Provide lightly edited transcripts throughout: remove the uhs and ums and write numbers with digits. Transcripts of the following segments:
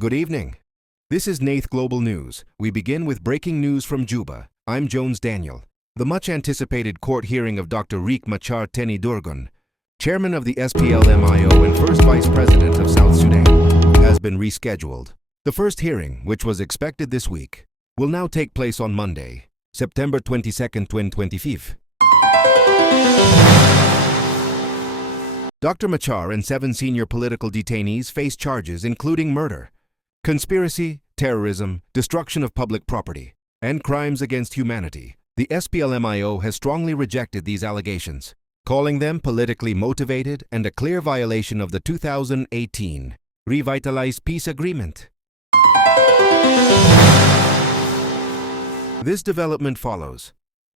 Good evening. This is Naath Global News. We begin with breaking news from Juba. I'm Jones Daniel. The much-anticipated court hearing of Dr. Riek Machar Teny-Dhurgon, chairman of the SPLM-IO and first vice president of South Sudan, has been rescheduled. The first hearing, which was expected this week, will now take place on Monday, September 22, 2025. Dr. Machar and 7 senior political detainees face charges including murder, conspiracy, terrorism, destruction of public property, and crimes against humanity. The SPLM-IO has strongly rejected these allegations, calling them politically motivated and a clear violation of the 2018 Revitalized Peace Agreement. This development follows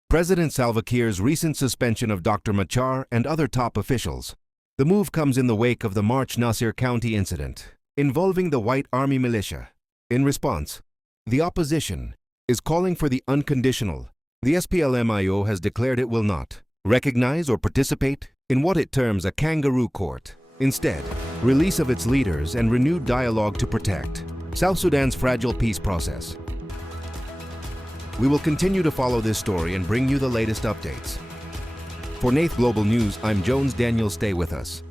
President Salva Kiir's recent suspension of Dr. Machar and other top officials. The move comes in the wake of the March Nasir County incident involving the White Army militia. In response, the opposition is calling for the unconditional. The SPLM-IO has declared it will not recognize or participate in what it terms a kangaroo court. Instead, release of its leaders and renewed dialogue to protect South Sudan's fragile peace process. We will continue to follow this story and bring you the latest updates. For Naath Global News, I'm Jones Daniel. Stay with us.